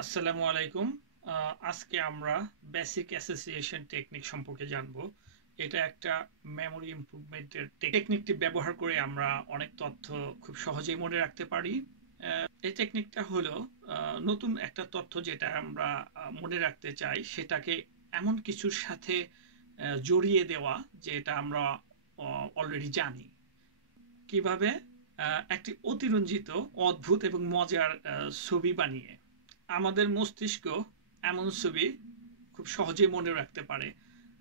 আসসালামু আলাইকুম। আজকে আমরা বেসিক অ্যাসোসিয়েশন টেকনিক সম্পর্কে জানব। এটা একটা মেমোরি ইমপ্রুভমেন্টের টেকনিকটি ব্যবহার করে আমরা অনেক তথ্য খুব সহজেই মনে রাখতে পারি। এই টেকনিকটা হলো নতুন একটা তথ্য যেটা আমরা মনে রাখতে চাই সেটাকে এমন কিছুর সাথে জড়িয়ে দেওয়া যেটা আমরা অলরেডি জানি। কিভাবে? একটি অতিরঞ্জিত, অদ্ভুত এবং মজার ছবি বানিয়ে। আমাদের মস্তিষ্ক এমন ছবি খুব সহজেই মনে রাখতে পারে।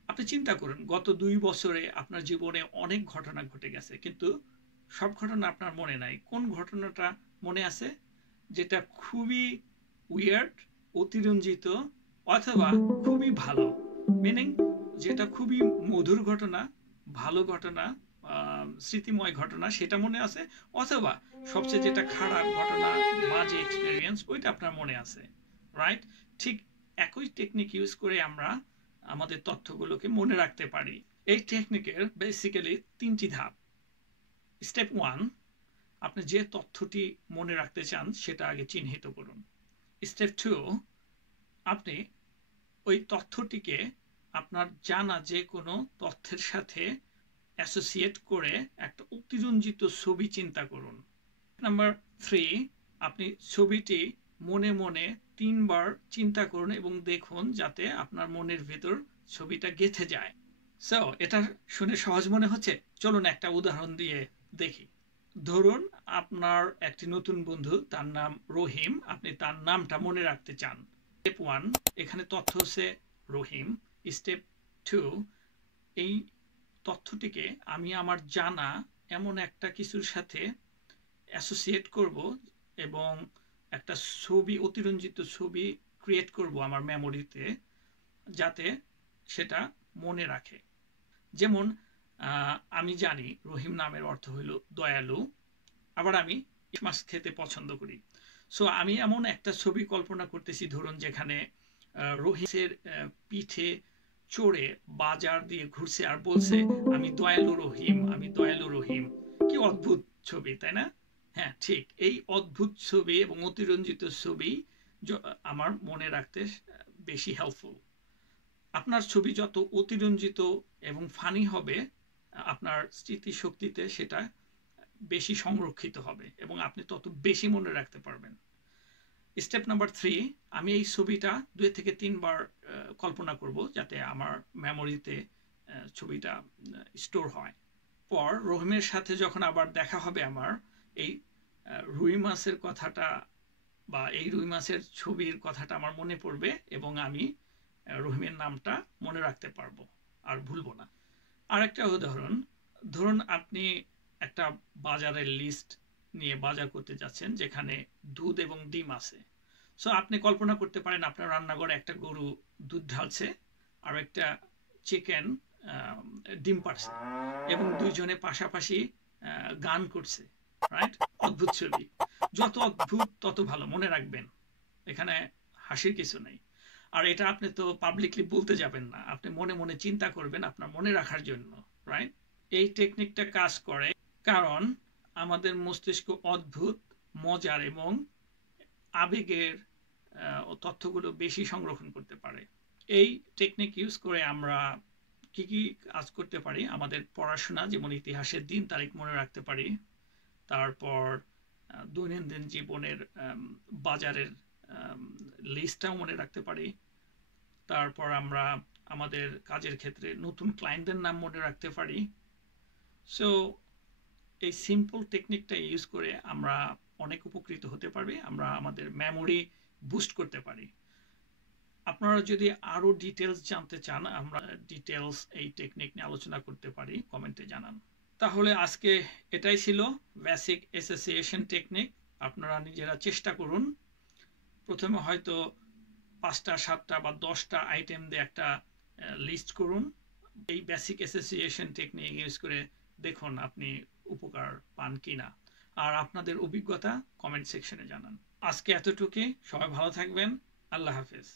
আপনি চিন্তা করুন, গত ২ বছরে আপনার জীবনে অনেক ঘটনা ঘটে গেছে, কিন্তু সব ঘটনা আপনার মনে নাই। কোন ঘটনাটা মনে আছে? যেটা খুবই উইয়ার্ড, অতিরঞ্জিত, অথবা খুবই ভালো। মিনিং, যেটা খুবই মধুর ঘটনা, ভালো ঘটনা, স্মৃতিময় ঘটনা সেটা মনে আছে, অথবা সবচেয়ে যেটা খারাপ ঘটনা, বাজে এক্সপেরিয়েন্স, ওইটা আপনার মনে আছে। রাইট? ঠিক একই টেকনিক ইউজ করে আমরা আমাদের তথ্যগুলোকে মনে রাখতে পারি। এই টেকনিকের বেসিক্যালি ৩টি ধাপ। স্টেপ 1, আপনি যে তথ্যটি মনে রাখতে চান সেটা আগে চিহ্নিত করুন। স্টেপ 2, আপনি ওই তথ্যটিকে আপনার জানা যে কোনো তথ্যের সাথে অ্যাসোসিয়েট করে একটা অতিরঞ্জিত ছবি চিন্তা করুন। নাম্বার 3, আপনি ছবিটি মনে মনে ৩ বার চিন্তা করুন এবং দেখুন যাতে আপনার মনের ভেতর ছবিটা গেঁথে যায়। সো এটা শুনে সহজ মনে হচ্ছে? চলুন একটা উদাহরণ দিয়ে দেখি। ধরুন আপনার একটি নতুন বন্ধু, তার নাম রহিম, আপনি তার নামটা মনে রাখতে চান। স্টেপ 1, এখানে তথ্য হচ্ছে রহিম। স্টেপ 2, এই তথ্যটিকে আমি আমার জানা এমন একটা কিছুর সাথে অ্যাসোসিয়েট করব এবং একটা ছবি, অতিরঞ্জিত ছবি ক্রিয়েট করব আমার মেমোরিতে, যাতে সেটা মনে রাখে। যেমন আমি জানি রহিম নামের অর্থ হইল দয়ালু, আবার আমি ইলিশ মাছ খেতে পছন্দ করি। সো আমি এমন একটা ছবি কল্পনা করতেছি, ধরুন যেখানে রহিমের পিঠে চড়ে বাজার দিয়ে ঘুরছে আর বলছে, আমি দয়ালু রহিম, আমি দয়ালু রহিম। কি অদ্ভুত ছবি, তাই না? হ্যাঁ, ঠিক এই অদ্ভুত ছবি এবং অতিরঞ্জিত ছবি আমার মনে রাখতে বেশি হেল্পফুল। আপনার ছবি যত অতিরঞ্জিত এবং ফানি হবে, আপনার স্মৃতিশক্তিতে সেটা বেশি সংরক্ষিত হবে এবং আপনি তত বেশি মনে রাখতে পারবেন। স্টেপ নাম্বার 3, আমি এই ছবিটা ২ থেকে ৩ বার কল্পনা করব যাতে আমার মেমোরিতে ছবিটা স্টোর হয়। পর রহিমের সাথে যখন আবার দেখা হবে আমার, এই রুই মাছের কথাটা বা এই রুই মাছের ছবির কথাটা আমার মনে পড়বে এবং আমি রহিমের নামটা মনে রাখতে পারবো আর ভুলবো না। আরেকটা উদাহরণ, ধরুন আপনি একটা বাজারের লিস্ট নিয়ে বাজার করতে যাচ্ছেন যেখানে দুধ এবং ডিম আছে। সো আপনি কল্পনা করতে পারেন আপনার রান্নাঘরে একটা গরু দুধ ঢালছে আর একটা চিকেন ডিম পাড়ছে এবং দুইজনে পাশাপাশি গান করছে। রাইট? অদ্ভুত ছবি। যত অদ্ভুত তত ভালো, মনে রাখবেন। এখানে হাসির কিছু নেই। আর এটা আপনি তো পাবলিকলি বলতে যাবেন না, আপনি মনে মনে চিন্তা করবেন আপনার মনে রাখার জন্য। রাইট? এই টেকনিকটা কাজ করে কারণ আমাদের মস্তিষ্ক অদ্ভুত, মজার এবং আবেগের তথ্যগুলো বেশি সংরক্ষণ করতে পারে। এই টেকনিক ইউজ করে আমরা কি কি কাজ করতে পারি? আমাদের পড়াশোনা, যেমন ইতিহাসের দিন তারিখ মনে রাখতে পারি। তারপর দৈনন্দিন জীবনের বাজারের লিস্টটাও মনে রাখতে পারি। তারপর আমরা আমাদের কাজের ক্ষেত্রে নতুন ক্লায়েন্টদের নাম মনে রাখতে পারি। সো এই সিম্পল টেকনিকটা ইউজ করে আমরা অনেক উপকৃত হতে পারি, আমরা আমাদের মেমোরি বুস্ট করতে পারি। আপনারা যদি আরও ডিটেলস জানতে চান, আমরা ডিটেলস এই টেকনিক নিয়ে আলোচনা করতে পারি, কমেন্টে জানান। তাহলে আজকে এটাই ছিল বেসিক অ্যাসোসিয়েশন টেকনিক। আপনারা নিজেরা চেষ্টা করুন। প্রথমে হয়তো 5টা 7টা বা 10টা আইটেম দিয়ে একটা লিস্ট করুন। এই বেসিক অ্যাসোসিয়েশন টেকনিক ইউজ করে দেখুন আপনি উপকার পান কিনা, আর আপনাদের অভিজ্ঞতা কমেন্ট সেকশনে জানান। আজকে এতটুকুই। সবাই ভালো থাকবেন। আল্লাহ হাফেজ।